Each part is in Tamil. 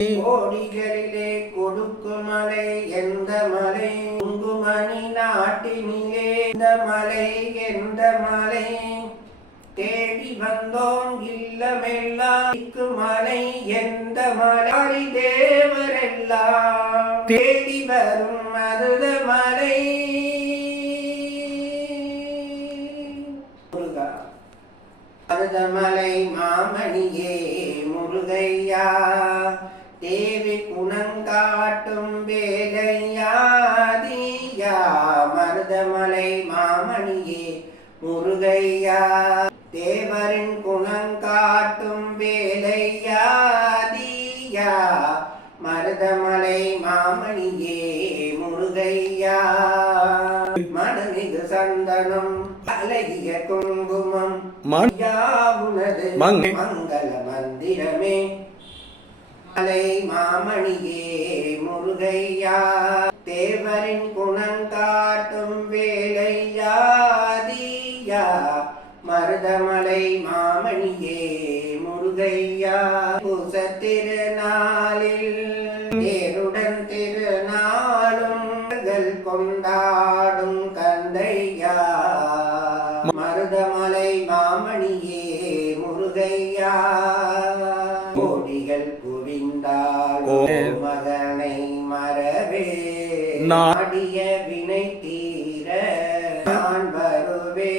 கோடிகளிலே கொடுக்கும் மலை எந்த மலை? குங்குமணி நாட்டினிலே இந்த மலை எந்த மலை? தேடி வந்தோம் இல்லமெல்லாம் மலை எந்த மலை? தேவரெல்லாம் தேடி வரும் மருத மலை. மருதமலை மாமணியே முருகையா, தேவி குணங்காட்டும் வேலையா தீயா. மருதமலை மாமணியே முருகையா, தேவரின் குணங்காட்டும் வேலையா தீயா. மருதமலை மாமணியே முருகையா, மனமிகு சந்தனம் அழகிய குங்குமம் உனது மங்கள மந்திரமே. மலை மாமணியே முருகையா, தேவரின் குணங்காட்டும் வேலையா தீயா. மருதமலை மாமணியே முருகையா, பூச திருநாளில் தேருடன் திருநாளும் கொண்டாடும் கந்தையா. மருதமலை மாமணியே முருகையா, கோடிகள் குவிந்தால் மகனை மறவே. நாடிய வினை தீர நான் வருவே.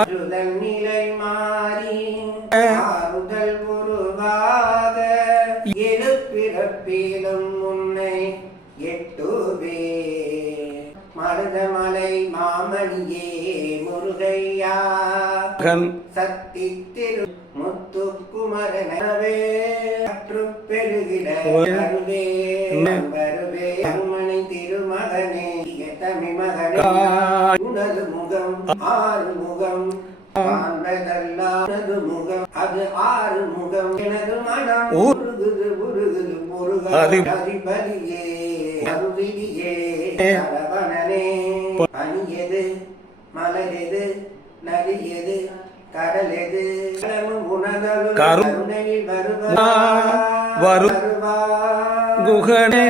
ஆறுதல் நிலை மாறி ஆறுதல் உருவாக எழுப்பிறப்பிலும் உன்னை எட்டுவே. மருதமலை மாமணியே முருகையா, சக்தி திரு முத்துக்குமரனவே. பெருகிட வருவே வருவே அம்மணி திருமகனே தமிழ் மகனே. உனது முகம் ஆறு முகம் காண்பதல்லானது முகம் அது ஆறு முகம். எனது மனம் உருகுது உருகுது முருகன் அதிபதியே அருவியே சரவணனே. பனியது மலரெது நதியது கடலெது கடலும் உணதலும் கருணையில் வருவா குகனே.